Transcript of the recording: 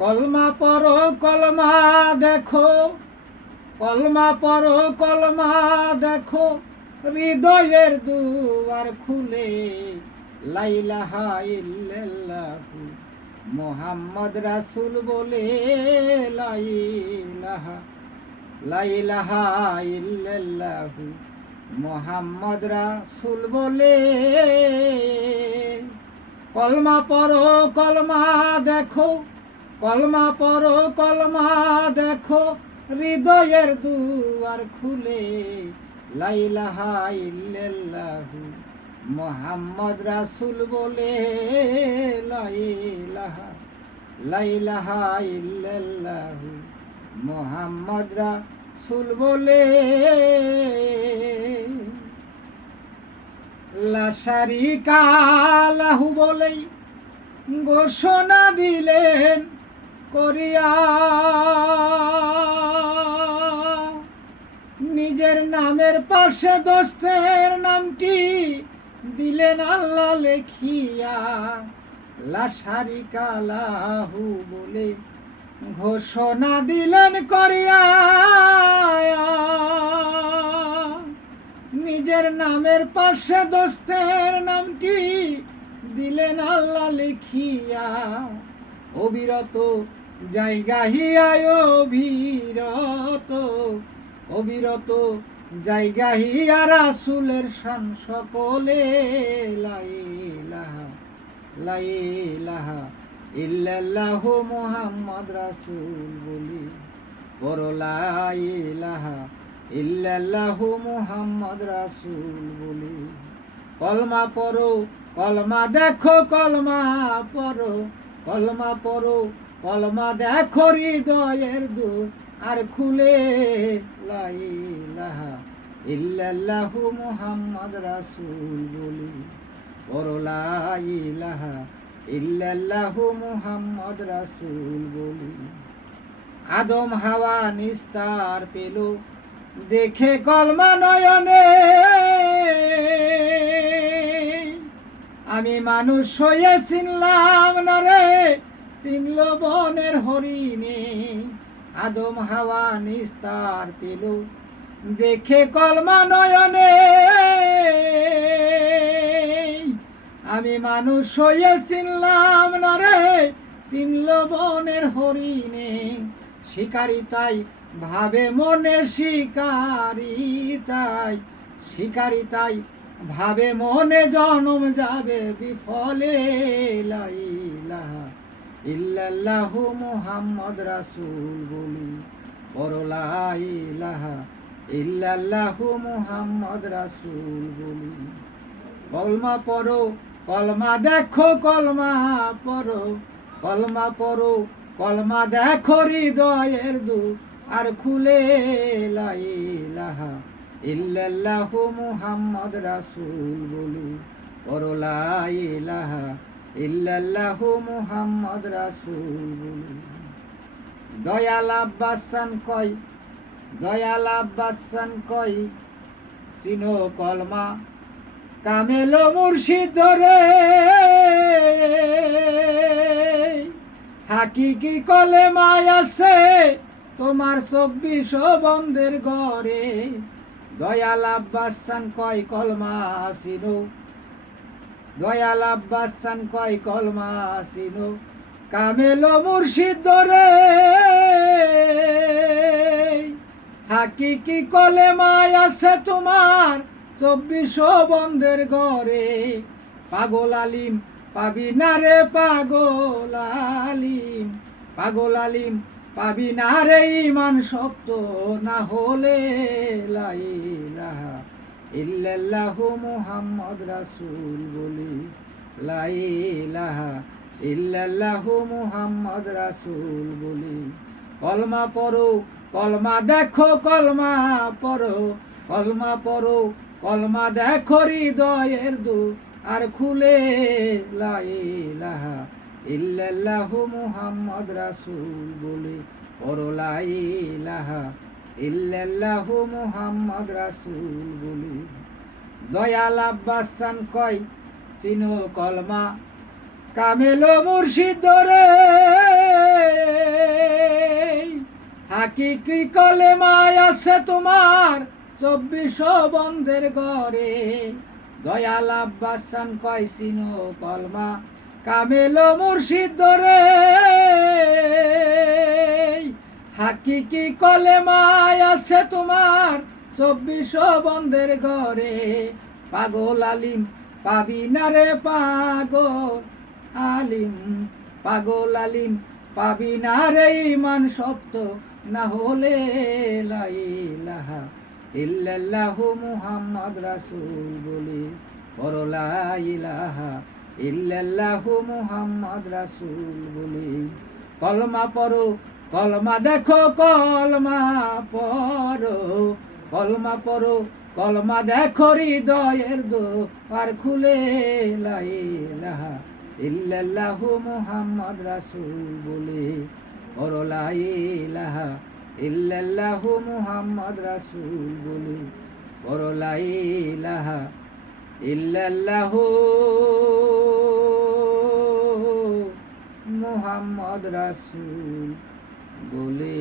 কলমা পড়ো কলমা দেখো, কলমা পড়ো কলমা দেখো, হৃদয়ের দুয়ার খুলে। লা ইলাহা ইল্লাল্লাহু মুহাম্মদ রাসূল বলে। লা ইলাহা, লা ইলাহা ইল্লাল্লাহু মুহাম্মদ রাসূল বলে। কলমা পড়ো কলমা দেখো, কলমা পড়ো কলমা দেখো, হৃদয়ের দুয়ার খুলে। লা ইলাহা ইল্লাল্লাহু মুহাম্মদ রাসূল বলে। লা ইলাহা, লা ইলাহা ইল্লাল্লাহু মুহাম্মদ রাসূল বলে। লা শারিকা লাহু বলেই ঘোষণা দিলেন করিয়া, নিজের নামের পাশে দোস্তের নামটি দিলেন আল্লাহ লেখিয়া। লা শারিকা লাহু বলে ঘোষণা দিলেন করিয়া, নিজের নামের পাশে দোস্তের নামটি দিলেন আল্লাহ লিখিয়া। অবিরত জায়গা হিয়ায় অবিরত, অবিরত জায়গা হিয়া রাসূলের শান সকলে। লা ইলাহা, লা ইলাহা ইল্লাল্লাহু মুহাম্মদ রাসূল বলি। পড়ো লা ইলাহা ইল্লাল্লাহু মুহাম্মদ রাসূল বলি। কলমা পড়ো কলমা দেখো, কলমা পড়ো কলমা পড়ো কলমা দেখো, হৃদয়ের দুয়ার খুলে। লা ইলাহা ইল্লাল্লাহু মুহাম্মদ রাসূল বলি। পড়ো লা ইলাহা ইল্লাল্লাহু মুহাম্মদ রাসূল বলি। আদম হাওয়া নিস্তার পেল দেখে কলমা নয়নে, আমি মানুষ হয়ে চিনলাম না রে, চিনল বনের হরিণে। আদম হাওয়া নিস্তার পেল দেখে কলমা নয়নে, আমি মানুষ হয়ে চিনলাম না রে, চিনল বনের হরিণে। শিকারি তাই ভাবে মনে, শিকারি তাই, শিকারি তাই ভাবে মনে, জনম যাবে বিফলে। লা ইলাহা ইল্লাল্লাহু মুহাম্মদ রাসূল বলি। পড়ো লা ইলাহা ইল্লাল্লাহু মুহাম্মদ রাসূল বলি। কলমা পড়ো কলমা দেখো, কলমা পড়ো কলমা পড়ো কলমা দেখো, হৃদয়ের দুয়ার খুলে। লা ইলাহা ইল্লাল্লাহু মুহাম্মদ রাসূল বলি। পড়ো লা ইলাহা ইল্লাল্লাহু মুহাম্মদ রাসূল বলি। দয়াল আব্বাসান কয়, দয়াল আব্বাসান কয়, চিনো কলমা কামেল মুর্শিদ রে, হাকিকি কলেমায় আছে তোমার 24 বন্ধের ঘরে। দয়াল আব্বাসান কয় কলমা চিনো, দয়াল আব্বাসান কয় কলমা চিনো, কামেল মুর্শিদ রে, হাকিকি কলেমায় আছে তোমার 24 বন্ধের ঘরে। পাগল আলিম পাবি না রে, পাগল আলিম, পাগল আলিম পাবি না রে, ঈমান শক্ত না হলে। লা ইলাহা ইল্লাল্লাহু মুহাম্মদ রাসূল বলি। লা ইলাহা ইল্লাল্লাহু মুহাম্মদ রাসূল বলি। কলমা পড়ো কলমা দেখো, কলমা পড়ো কলমা পড়ো কলমা দেখো, হৃদয়ের দুয়ার খুলে। লা ইলাহা ইল্লাল্লাহু মুহাম্মদ রাসূল বলি। পড়ো লা ইলাহা ইল্লাল্লাহু মুহাম্মদ রাসূল বলি। দয়াল আব্বাসান কয় চিনো কলমা কামেল মুর্শিদ রে, হাকিকি কলেমায় আছে তোমার 24 বন্ধের ঘরে দয়াল আব্বাসান কয়সিন কলমা কামেল মুর্শিদ ধরে হাকিকি কলেমায় আছে তোমার 24 বন্ধের ঘরে পাগল আলিম পাবি না রে পাগল আলিম পাগল আলিম পাবি না রে ইমান সত্য না হলে লা ইলাহা ইল্লাল্লাহু মুহাম্মদ রাসূল বলে পড়ো লা ইলাহা ইল্লাল্লাহু মুহাম্মদ রাসূল বলে কলমা পড়ো কলমা দেখো কলমা পড়ো কলমা পড়ো কলমা দেখো হৃদয়ের দ্বার খুলে লা ইলাহা ইল্লাল্লাহু মুহাম্মদ রাসূল বলে পড়ো লা ইলাহা ইল্লাল্লাহু মুহাম্মদ রাসূল বলে পড়ো লা ইলাহা ইল্লাল্লাহু মুহাম্মদ রাসূল বলে